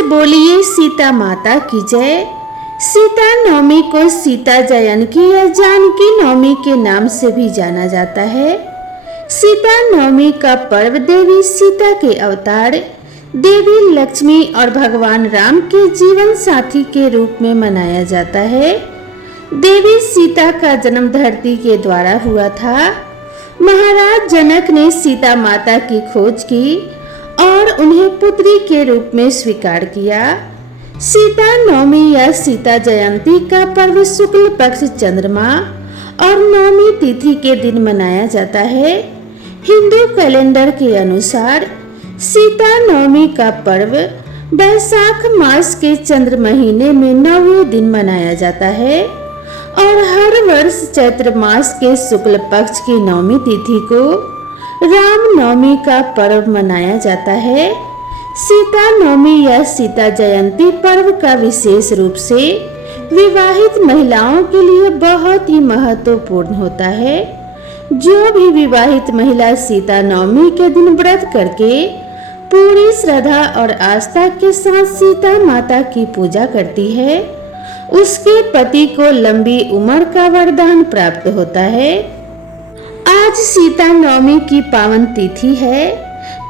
से बोलिए सीता माता की जय। सीता नवमी को सीता जयंती या जानकी नवमी के नाम से भी जाना जाता है। सीता नवमी का पर्व देवी सीता के अवतार, देवी लक्ष्मी और भगवान राम के जीवन साथी के रूप में मनाया जाता है। देवी सीता का जन्म धरती के द्वारा हुआ था। महाराज जनक ने सीता माता की खोज की और उन्हें पुत्री के रूप में स्वीकार किया। सीता नवमी या सीता जयंती का पर्व शुक्ल पक्ष चंद्रमा और नवमी तिथि के दिन मनाया जाता है। हिंदू कैलेंडर के अनुसार सीता नवमी का पर्व वैशाख मास के चंद्र महीने में 9वें दिन मनाया जाता है और हर वर्ष चैत्र मास के शुक्ल पक्ष की नवमी तिथि को राम नवमी का पर्व मनाया जाता है। सीता नवमी या सीता जयंती पर्व का विशेष रूप से विवाहित महिलाओं के लिए बहुत ही महत्वपूर्ण होता है। जो भी विवाहित महिला सीता नवमी के दिन व्रत करके पूरी श्रद्धा और आस्था के साथ सीता माता की पूजा करती है, उसके पति को लंबी उम्र का वरदान प्राप्त होता है। आज सीता नवमी की पावन तिथि है,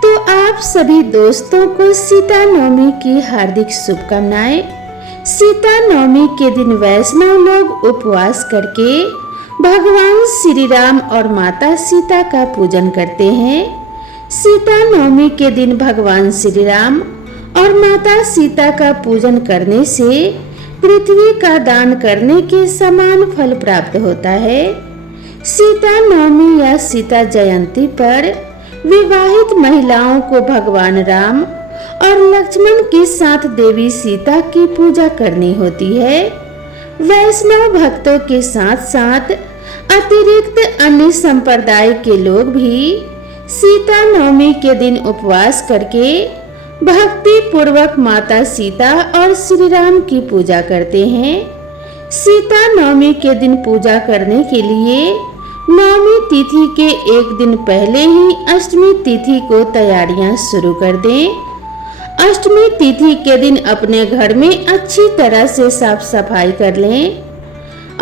तो आप सभी दोस्तों को सीता नवमी की हार्दिक शुभकामनाएं। सीता नवमी के दिन वैष्णव लोग उपवास करके भगवान श्री राम और माता सीता का पूजन करते हैं। सीता नवमी के दिन भगवान श्री राम और माता सीता का पूजन करने से पृथ्वी का दान करने के समान फल प्राप्त होता है। सीता नवमी या सीता जयंती पर विवाहित महिलाओं को भगवान राम और लक्ष्मण के साथ देवी सीता की पूजा करनी होती है। वैष्णव भक्तों के साथ साथ अतिरिक्त अन्य संप्रदाय के लोग भी सीता नवमी के दिन उपवास करके भक्ति पूर्वक माता सीता और श्री राम की पूजा करते हैं। सीता नवमी के दिन पूजा करने के लिए नवमी तिथि के एक दिन पहले ही अष्टमी तिथि को तैयारियां शुरू कर दें। अष्टमी तिथि के दिन अपने घर में अच्छी तरह से साफ सफाई कर लें।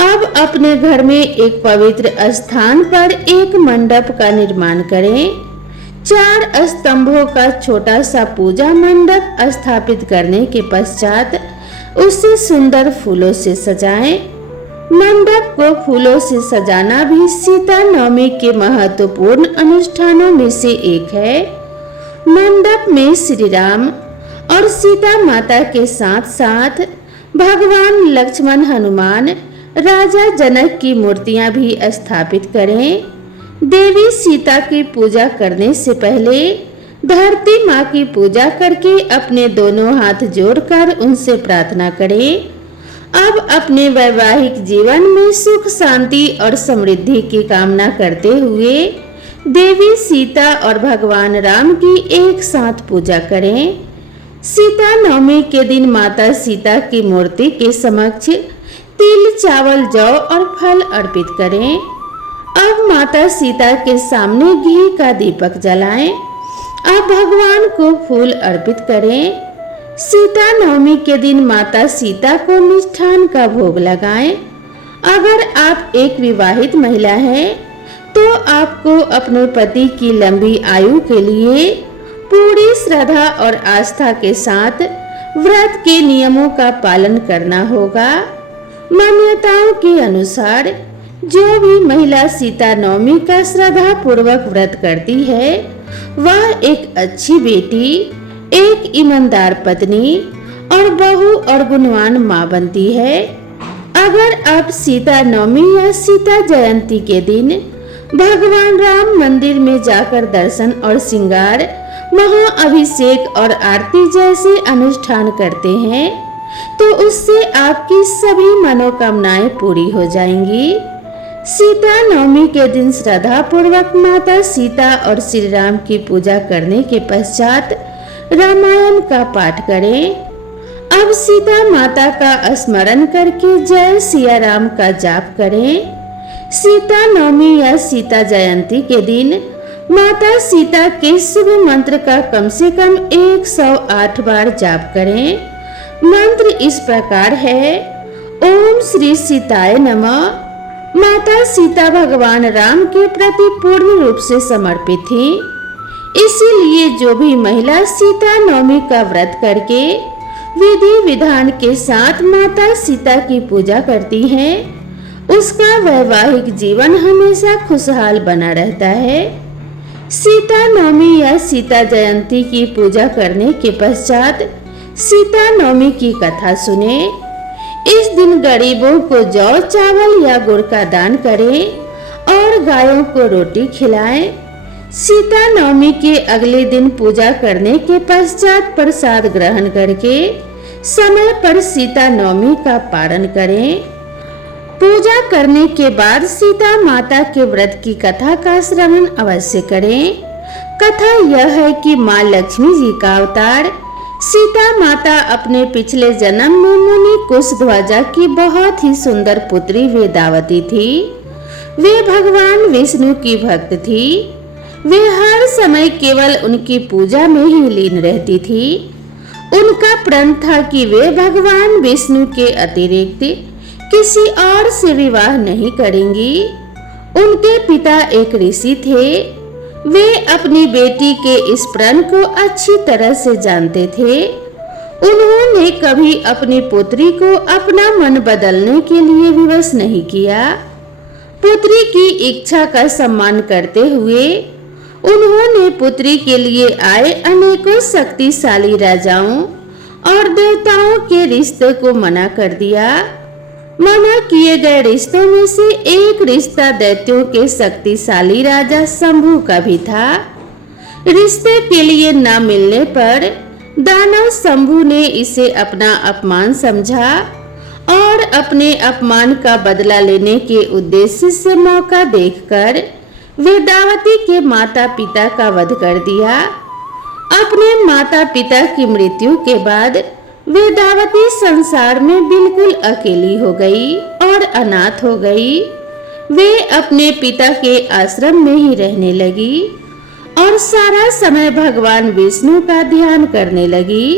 अब अपने घर में एक पवित्र स्थान पर एक मंडप का निर्माण करें। 4 स्तंभों का छोटा सा पूजा मंडप स्थापित करने के पश्चात उसे सुंदर फूलों से सजाएं। मंडप को फूलों से सजाना भी सीता नवमी के महत्वपूर्ण अनुष्ठानों में से एक है। मंडप में श्री राम और सीता माता के साथ साथ भगवान लक्ष्मण, हनुमान, राजा जनक की मूर्तियां भी स्थापित करें। देवी सीता की पूजा करने से पहले धरती माँ की पूजा करके अपने दोनों हाथ जोड़कर उनसे प्रार्थना करें। अब अपने वैवाहिक जीवन में सुख, शांति और समृद्धि की कामना करते हुए देवी सीता और भगवान राम की एक साथ पूजा करें। सीता नवमी के दिन माता सीता की मूर्ति के समक्ष तिल, चावल, जौ और फल अर्पित करें। अब माता सीता के सामने घी का दीपक जलाएं। अब भगवान को फूल अर्पित करें। सीता नवमी के दिन माता सीता को मिष्ठान का भोग लगाएं। अगर आप एक विवाहित महिला हैं, तो आपको अपने पति की लंबी आयु के लिए पूरी श्रद्धा और आस्था के साथ व्रत के नियमों का पालन करना होगा। मान्यताओं के अनुसार जो भी महिला सीता नवमी का श्रद्धा पूर्वक व्रत करती है, वह एक अच्छी बेटी, एक ईमानदार पत्नी और बहू और गुणवान माँ बनती है। अगर आप सीता नवमी या सीता जयंती के दिन भगवान राम मंदिर में जाकर दर्शन और श्रृंगार, महाअभिषेक और आरती जैसे अनुष्ठान करते हैं, तो उससे आपकी सभी मनोकामनाएं पूरी हो जाएंगी। सीता नवमी के दिन श्रद्धा पूर्वक माता सीता और श्री राम की पूजा करने के पश्चात रामायण का पाठ करें। अब सीता माता का स्मरण करके जय सिया राम का जाप करें। सीता नवमी या सीता जयंती के दिन माता सीता के शुभ मंत्र का कम से कम 108 बार जाप करें। मंत्र इस प्रकार है, ओम श्री सीताय नमः। माता सीता भगवान राम के प्रति पूर्ण रूप से समर्पित थी, इसीलिए जो भी महिला सीता नवमी का व्रत करके विधि विधान के साथ माता सीता की पूजा करती है, उसका वैवाहिक जीवन हमेशा खुशहाल बना रहता है। सीता नवमी या सीता जयंती की पूजा करने के पश्चात सीता नवमी की कथा सुने। इस दिन गरीबों को जौ चावल या गुड़ का दान करें और गायों को रोटी खिलाएं। सीता नवमी के अगले दिन पूजा करने के पश्चात प्रसाद ग्रहण करके समय पर सीता नवमी का पारण करें। पूजा करने के बाद सीता माता के व्रत की कथा का श्रवण अवश्य करें। कथा यह है कि माँ लक्ष्मी जी का अवतार सीता माता अपने पिछले जन्म में मुनि कुशध्वजा की बहुत ही सुंदर पुत्री वेदावती थी। वे भगवान विष्णु की भक्त थी। वे हर समय केवल उनकी पूजा में ही लीन रहती थी। उनका प्रण था कि वे भगवान विष्णु के अतिरिक्त किसी और से विवाह नहीं करेंगी। उनके पिता एक ऋषि थे। वे अपनी बेटी के इस प्रण को अच्छी तरह से जानते थे। उन्होंने कभी अपनी पुत्री को अपना मन बदलने के लिए विवश नहीं किया। पुत्री की इच्छा का सम्मान करते हुए उन्होंने पुत्री के लिए आए अनेकों शक्तिशाली राजाओं और देवताओं के रिश्ते को मना कर दिया। मना किए गए रिश्तों में से एक रिश्ता दैत्यों के शक्तिशाली राजा शंभु का भी था। रिश्ते के लिए न मिलने पर दानव शंभु ने इसे अपना अपमान समझा और अपने अपमान का बदला लेने के उद्देश्य से मौका देखकर वेदावती के माता पिता का वध कर दिया। अपने माता पिता की मृत्यु के बाद वेदावती संसार में बिल्कुल अकेली हो गई और अनाथ हो गई। वे अपने पिता के आश्रम में ही रहने लगी और सारा समय भगवान विष्णु का ध्यान करने लगी।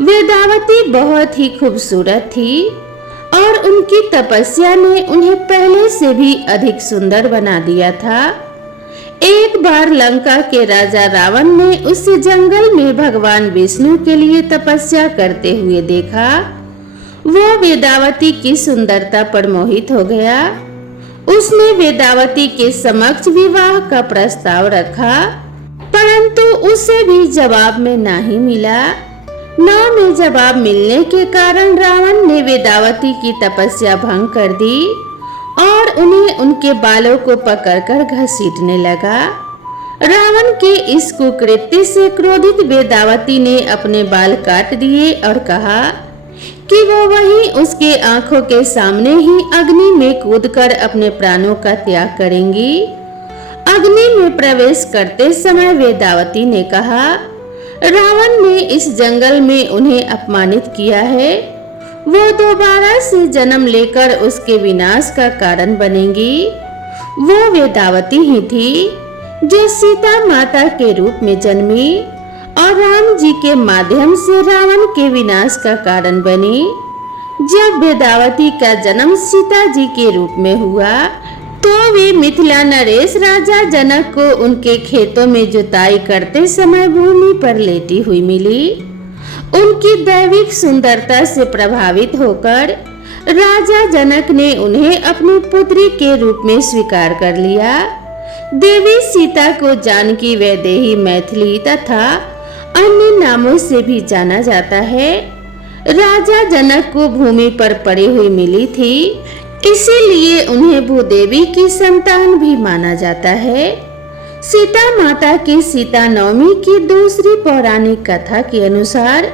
वेदावती बहुत ही खूबसूरत थी और उनकी तपस्या ने उन्हें पहले से भी अधिक सुंदर बना दिया था। एक बार लंका के राजा रावण ने उसे जंगल में भगवान विष्णु के लिए तपस्या करते हुए देखा। वो वेदावती की सुंदरता पर मोहित हो गया। उसने वेदावती के समक्ष विवाह का प्रस्ताव रखा, परंतु उसे भी जवाब में नहीं मिला। न में जवाब मिलने के कारण रावण ने वेदावती की तपस्या भंग कर दी और उन्हें उनके बालों को पकड़कर घसीटने लगा। रावण के इस कुकृत्य से क्रोधित वेदावती ने अपने बाल काट दिए और कहा कि वो वहीं उसके आंखों के सामने ही अग्नि में कूदकर अपने प्राणों का त्याग करेंगी। अग्नि में प्रवेश करते समय वेदावती ने कहा, रावण ने इस जंगल में उन्हें अपमानित किया है। वो दोबारा से जन्म लेकर उसके विनाश का कारण बनेंगी। वो वेदावती ही थी जो सीता माता के रूप में जन्मी और राम जी के माध्यम से रावण के विनाश का कारण बनी। जब वेदावती का जन्म सीता जी के रूप में हुआ तो वे मिथिला नरेश राजा जनक को उनके खेतों में जुताई करते समय भूमि पर लेटी हुई मिली। उनकी दैविक सुंदरता से प्रभावित होकर राजा जनक ने उन्हें अपनी पुत्री के रूप में स्वीकार कर लिया। देवी सीता को जानकी वैदेही मैथिली तथा अन्य नामों से भी जाना जाता है। राजा जनक को भूमि पर पड़ी हुई मिली थी, इसीलिए उन्हें भूदेवी की संतान भी माना जाता है। सीता माता की सीता नवमी की दूसरी पौराणिक कथा के अनुसार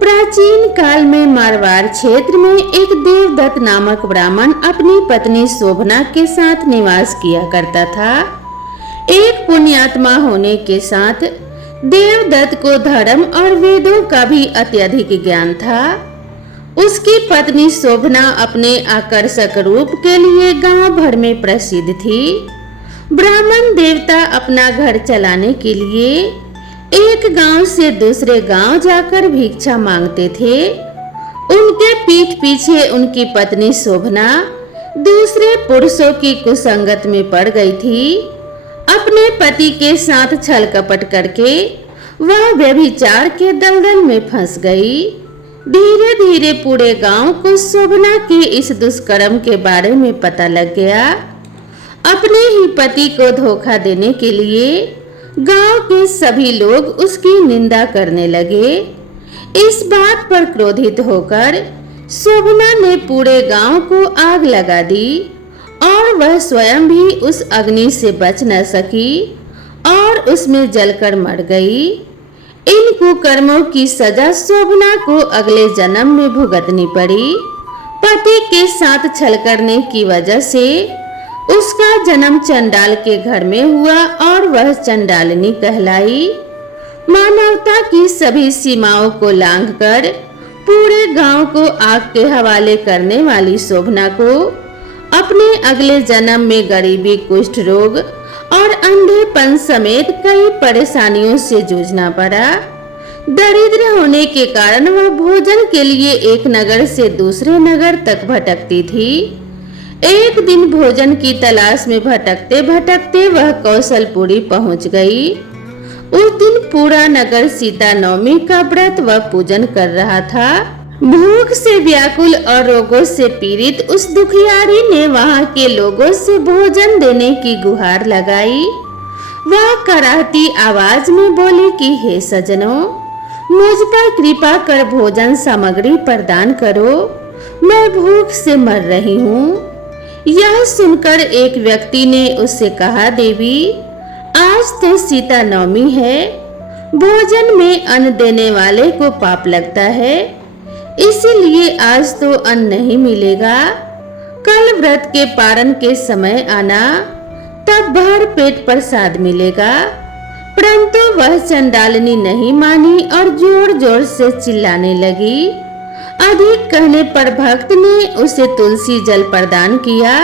प्राचीन काल में मारवाड़ क्षेत्र में एक देवदत्त नामक ब्राह्मण अपनी पत्नी शोभना के साथ निवास किया करता था। एक पुण्यात्मा होने के साथ देवदत्त को धर्म और वेदों का भी अत्यधिक ज्ञान था। उसकी पत्नी शोभना अपने आकर्षक रूप के लिए गांव भर में प्रसिद्ध थी। ब्राह्मण देवता अपना घर चलाने के लिए एक गांव से दूसरे गांव जाकर भिक्षा मांगते थे। उनके पीठ पीछे उनकी पत्नी शोभना दूसरे पुरुषों की कुसंगत में पड़ गई थी। अपने पति के साथ छल कपट करके वह व्यभिचार के दलदल में फंस गई। धीरे धीरे पूरे गांव को शोभना के इस दुष्कर्म के बारे में पता लग गया। अपने ही पति को धोखा देने के लिए गांव के सभी लोग उसकी निंदा करने लगे। इस बात पर क्रोधित होकर शोभना ने पूरे गांव को आग लगा दी और वह स्वयं भी उस अग्नि से बच न सकी और उसमें जलकर मर गई। इन कुकर्मों की सजा शोभना को अगले जन्म में भुगतनी पड़ी। पति के साथ छल करने की वजह से उसका जन्म चंडाल के घर में हुआ और वह चंडालिनी कहलाई। मानवता की सभी सीमाओं को लांघकर पूरे गांव को आग के हवाले करने वाली शोभना को अपने अगले जन्म में गरीबी, कुष्ठ रोग और अंधेपन समेत कई परेशानियों से जूझना पड़ा। दरिद्र होने के कारण वह भोजन के लिए एक नगर से दूसरे नगर तक भटकती थी। एक दिन भोजन की तलाश में भटकते भटकते वह कौशलपुरी पहुंच गई। उस दिन पूरा नगर सीता नवमी का व्रत व पूजन कर रहा था। भूख से व्याकुल और रोगों से पीड़ित उस दुखियारी ने वहां के लोगों से भोजन देने की गुहार लगाई। वह कराहती आवाज में बोली कि हे सज्जनों, मुझ पर कृपा कर भोजन सामग्री प्रदान करो, मैं भूख से मर रही हूँ। यह सुनकर एक व्यक्ति ने उससे कहा, देवी, आज तो सीता नवमी है, भोजन में अन्न देने वाले को पाप लगता है, इसीलिए आज तो अन्न नहीं मिलेगा। कल व्रत के पारण के समय आना, तब भर पेट प्रसाद मिलेगा। परंतु वह चंडालिनी नहीं मानी और जोर जोर से चिल्लाने लगी। अधिक कहने पर भक्त ने उसे तुलसी जल प्रदान किया,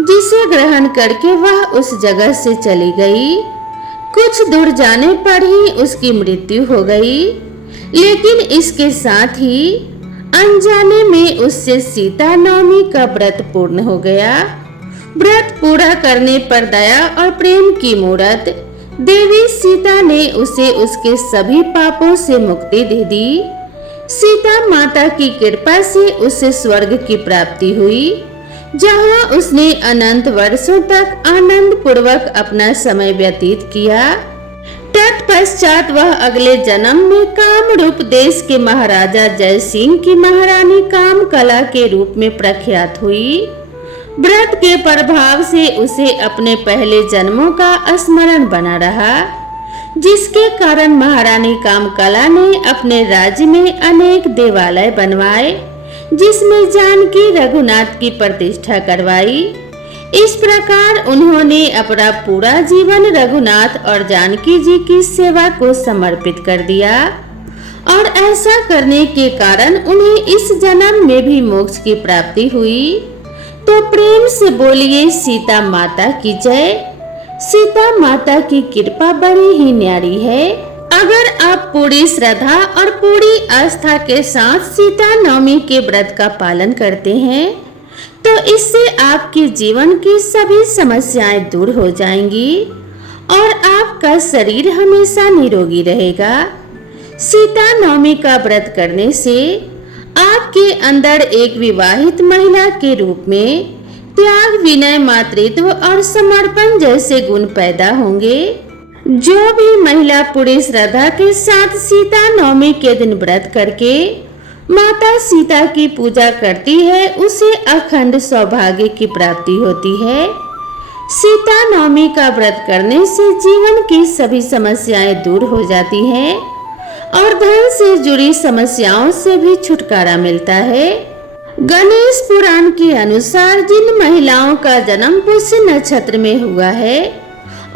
जिसे ग्रहण करके वह उस जगह से चली गई। कुछ दूर जाने पर ही उसकी मृत्यु हो गई। लेकिन इसके साथ ही अनजाने में उससे सीता नवमी का व्रत पूर्ण हो गया। व्रत पूरा करने पर दया और प्रेम की मूरत देवी सीता ने उसे उसके सभी पापों से मुक्ति दे दी। सीता माता की कृपा से उसे स्वर्ग की प्राप्ति हुई, जहां उसने अनंत वर्षों तक आनंद पूर्वक अपना समय व्यतीत किया। तत्पश्चात वह अगले जन्म में कामरूप देश के महाराजा जय सिंह की महारानी काम कला के रूप में प्रख्यात हुई। व्रत के प्रभाव से उसे अपने पहले जन्मों का स्मरण बना रहा, जिसके कारण महारानी कामकला ने अपने राज्य में अनेक देवालय बनवाए, जिसमें जानकी रघुनाथ की प्रतिष्ठा करवाई। इस प्रकार उन्होंने अपना पूरा जीवन रघुनाथ और जानकी जी की सेवा को समर्पित कर दिया और ऐसा करने के कारण उन्हें इस जन्म में भी मोक्ष की प्राप्ति हुई। तो प्रेम से बोलिए सीता माता की जय। सीता माता की कृपा बड़ी ही न्यारी है। अगर आप पूरी श्रद्धा और पूरी आस्था के साथ सीता नवमी के व्रत का पालन करते हैं तो इससे आपके जीवन की सभी समस्याएं दूर हो जाएंगी और आपका शरीर हमेशा निरोगी रहेगा। सीता नवमी का व्रत करने से आपके अंदर एक विवाहित महिला के रूप में त्याग, विनय, मातृत्व और समर्पण जैसे गुण पैदा होंगे। जो भी महिला पूरी श्रद्धा के साथ सीता नवमी के दिन व्रत करके माता सीता की पूजा करती है, उसे अखंड सौभाग्य की प्राप्ति होती है। सीता नवमी का व्रत करने से जीवन की सभी समस्याएं दूर हो जाती हैं और धन से जुड़ी समस्याओं से भी छुटकारा मिलता है। गणेश पुराण के अनुसार जिन महिलाओं का जन्म पुष्य नक्षत्र में हुआ है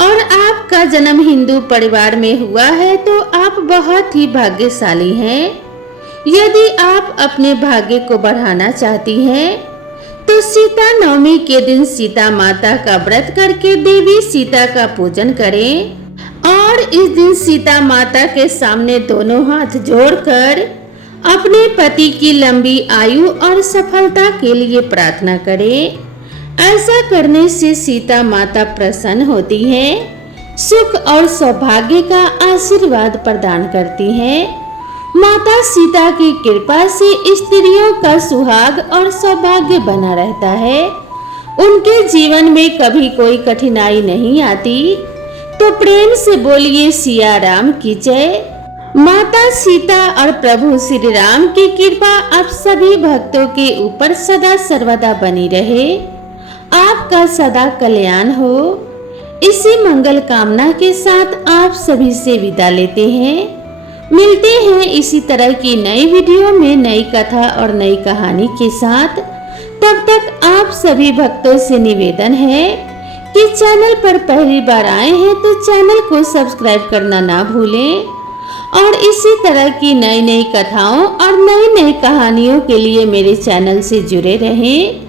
और आपका जन्म हिंदू परिवार में हुआ है तो आप बहुत ही भाग्यशाली हैं। यदि आप अपने भाग्य को बढ़ाना चाहती हैं तो तो सीता नवमी के दिन सीता माता का व्रत करके देवी सीता का पूजन करें और इस दिन सीता माता के सामने दोनों हाथ जोड़कर अपने पति की लंबी आयु और सफलता के लिए प्रार्थना करें। ऐसा करने से सीता माता प्रसन्न होती है, सुख और सौभाग्य का आशीर्वाद प्रदान करती है। माता सीता की कृपा से स्त्रियों का सुहाग और सौभाग्य बना रहता है। उनके जीवन में कभी कोई कठिनाई नहीं आती। तो प्रेम से बोलिए सिया राम की जय। माता सीता और प्रभु श्री राम की कृपा आप सभी भक्तों के ऊपर सदा सर्वदा बनी रहे। आपका सदा कल्याण हो। इसी मंगल कामना के साथ आप सभी से विदा लेते हैं। मिलते हैं इसी तरह की नई वीडियो में नई कथा और नई कहानी के साथ। तब तक आप सभी भक्तों से निवेदन है कि चैनल पर पहली बार आए हैं तो चैनल को सब्सक्राइब करना ना भूलें और इसी तरह की नई नई कथाओं और नई नई कहानियों के लिए मेरे चैनल से जुड़े रहें।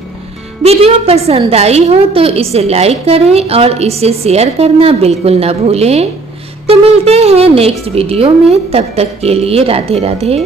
वीडियो पसंद आई हो तो इसे लाइक करें और इसे शेयर करना बिल्कुल ना भूलें। तो मिलते हैं नेक्स्ट वीडियो में, तब तक के लिए राधे राधे।